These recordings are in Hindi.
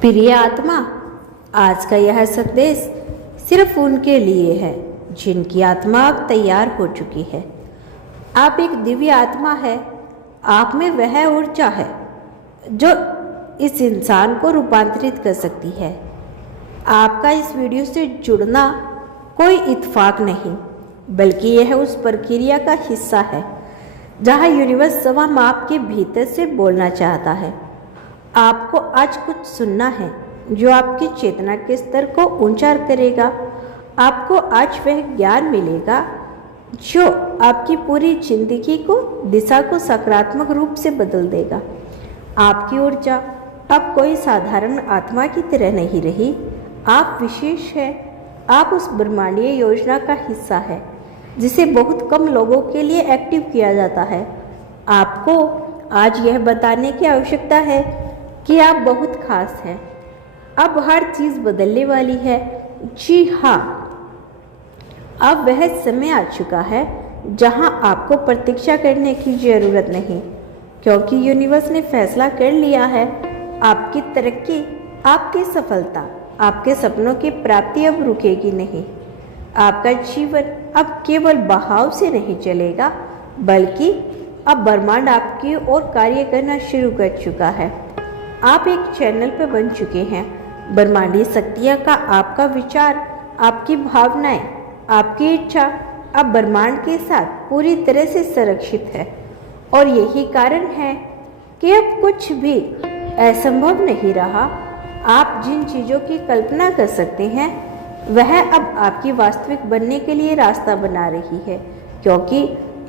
प्रिय आत्मा, आज का यह संदेश सिर्फ उनके लिए है जिनकी आत्मा अब तैयार हो चुकी है। आप एक दिव्य आत्मा है। आप में वह ऊर्जा है जो इस इंसान को रूपांतरित कर सकती है। आपका इस वीडियो से जुड़ना कोई इत्तेफाक नहीं, बल्कि यह उस प्रक्रिया का हिस्सा है जहां यूनिवर्स स्वयं आपके भीतर से बोलना चाहता है। आपको आज कुछ सुनना है जो आपकी चेतना के स्तर को ऊंचा करेगा। आपको आज वह ज्ञान मिलेगा जो आपकी पूरी जिंदगी को दिशा को सकारात्मक रूप से बदल देगा। आपकी ऊर्जा अब कोई साधारण आत्मा की तरह नहीं रही। आप विशेष हैं। आप उस ब्रह्मांडीय योजना का हिस्सा है जिसे बहुत कम लोगों के लिए एक्टिव किया जाता है। आपको आज यह बताने की आवश्यकता है कि आप बहुत खास हैं। अब हर चीज़ बदलने वाली है। जी हाँ, अब वह समय आ चुका है जहां आपको प्रतीक्षा करने की ज़रूरत नहीं, क्योंकि यूनिवर्स ने फैसला कर लिया है। आपकी तरक्की, आपकी सफलता, आपके सपनों की प्राप्ति अब रुकेगी नहीं। आपका जीवन अब केवल बहाव से नहीं चलेगा, बल्कि अब ब्रह्मांड आपकी ओर कार्य करना शुरू कर चुका है। आप एक चैनल पर बन चुके हैं। ब्रह्मांडीय शक्तियाँ का आपका विचार, आपकी भावनाएं, आपकी इच्छा अब ब्रह्मांड के साथ पूरी तरह से संरक्षित है। और यही कारण है कि अब कुछ भी असंभव नहीं रहा। आप जिन चीज़ों की कल्पना कर सकते हैं वह अब आपकी वास्तविक बनने के लिए रास्ता बना रही है, क्योंकि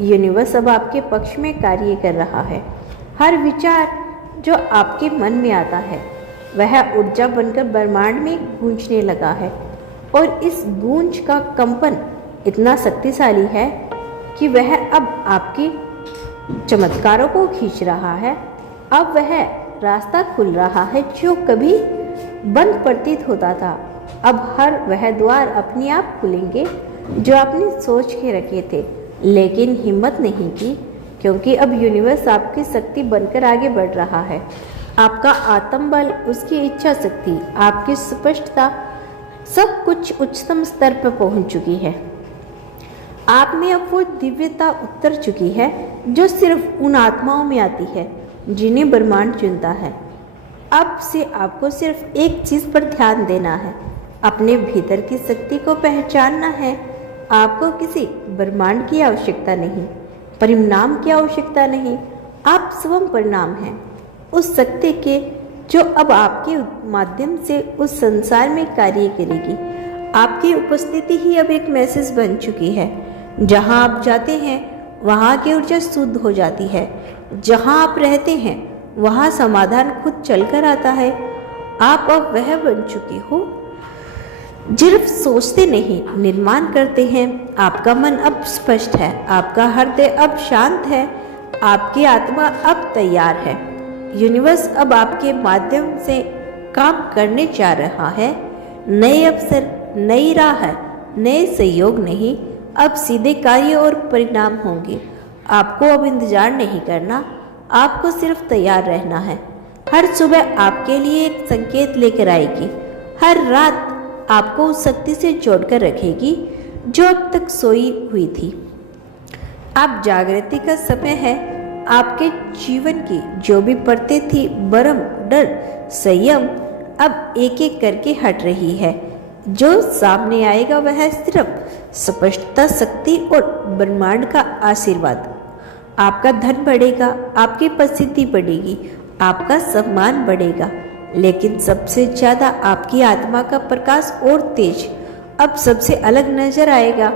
यूनिवर्स अब आपके पक्ष में कार्य कर रहा है। हर विचार जो आपके मन में आता है वह ऊर्जा बनकर ब्रह्मांड में गूंजने लगा है, और इस गूंज का कंपन इतना शक्तिशाली है कि वह अब आपकी चमत्कारों को खींच रहा है। अब वह रास्ता खुल रहा है जो कभी बंद प्रतीत होता था। अब हर वह द्वार अपने आप खुलेंगे जो आपने सोच के रखे थे लेकिन हिम्मत नहीं की, क्योंकि अब यूनिवर्स आपकी शक्ति बनकर आगे बढ़ रहा है। आपका आत्मबल, उसकी इच्छा शक्ति, आपकी स्पष्टता, सब कुछ उच्चतम स्तर पर पहुंच चुकी है। आप में अब वो दिव्यता उतर चुकी है जो सिर्फ उन आत्माओं में आती है जिन्हें ब्रह्मांड चुनता है। अब से आपको सिर्फ एक चीज़ पर ध्यान देना है, अपने भीतर की शक्ति को पहचानना है। आपको किसी ब्रह्मांड की आवश्यकता नहीं, परिणाम की आवश्यकता नहीं। आप स्वयं परिणाम हैं उस शक्ति के जो अब आपके माध्यम से उस संसार में कार्य करेगी। आपकी उपस्थिति ही अब एक मैसेज बन चुकी है। जहां आप जाते हैं वहां की ऊर्जा शुद्ध हो जाती है। जहां आप रहते हैं वहां समाधान खुद चलकर आता है। आप अब वह बन चुकी हो। सिर्फ सोचते नहीं, निर्माण करते हैं। आपका मन अब स्पष्ट है, आपका हृदय अब शांत है, आपकी आत्मा अब तैयार है। यूनिवर्स अब आपके माध्यम से काम करने जा रहा है। नए अवसर, नई राह, नए सहयोग नहीं, अब सीधे कार्य और परिणाम होंगे। आपको अब इंतजार नहीं करना, आपको सिर्फ तैयार रहना है। हर सुबह आपके लिए एक संकेत लेकर आएगी। हर रात आपको उस शक्ति से जोड़कर रखेगी जो अब तक सोई हुई थी। अब जागृति का समय है। आपके जीवन की जो भी परतें थी, भ्रम, डर, संयम, अब एक एक करके हट रही है। जो सामने आएगा वह सिर्फ स्पष्टता, शक्ति और ब्रह्मांड का आशीर्वाद। आपका धन बढ़ेगा, आपकी प्रसिद्धि बढ़ेगी, आपका सम्मान बढ़ेगा, लेकिन सबसे ज़्यादा आपकी आत्मा का प्रकाश और तेज अब सबसे अलग नजर आएगा।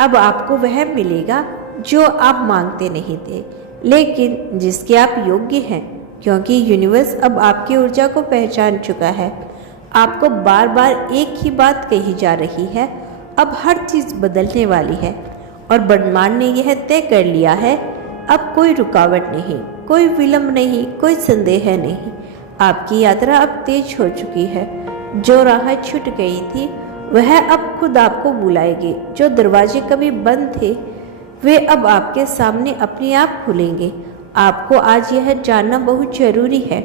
अब आपको वह मिलेगा जो आप मांगते नहीं थे, लेकिन जिसके आप योग्य हैं, क्योंकि यूनिवर्स अब आपकी ऊर्जा को पहचान चुका है। आपको बार बार एक ही बात कही जा रही है, अब हर चीज़ बदलने वाली है और ब्रह्मांड ने यह तय कर लिया है। अब कोई रुकावट नहीं, कोई विलंब नहीं, कोई संदेह नहीं। आपकी यात्रा अब तेज हो चुकी है। जो राह छूट गई थी वह अब खुद आपको बुलाएगी। जो दरवाजे कभी बंद थे वे अब आपके सामने अपने आप खुलेंगे। आपको आज यह जानना बहुत जरूरी है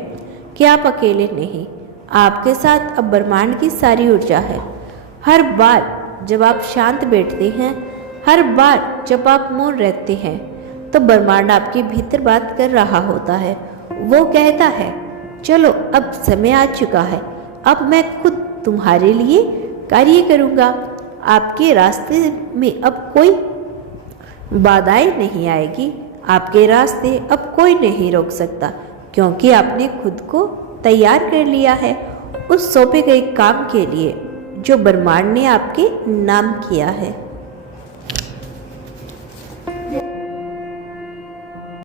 कि आप अकेले नहीं, आपके साथ अब ब्रह्मांड की सारी ऊर्जा है। हर बार जब आप शांत बैठते हैं, हर बार जब आप मौन रहते हैं, तो ब्रह्मांड आपके भीतर बात कर रहा होता है। वो कहता है, चलो अब समय आ चुका है, अब मैं खुद तुम्हारे लिए कार्य करूँगा। आपके रास्ते में अब कोई बाधाएं नहीं आएगी, आपके रास्ते अब कोई नहीं रोक सकता, क्योंकि आपने खुद को तैयार कर लिया है उस सौंपे गए काम के लिए जो ब्रह्मांड ने आपके नाम किया है।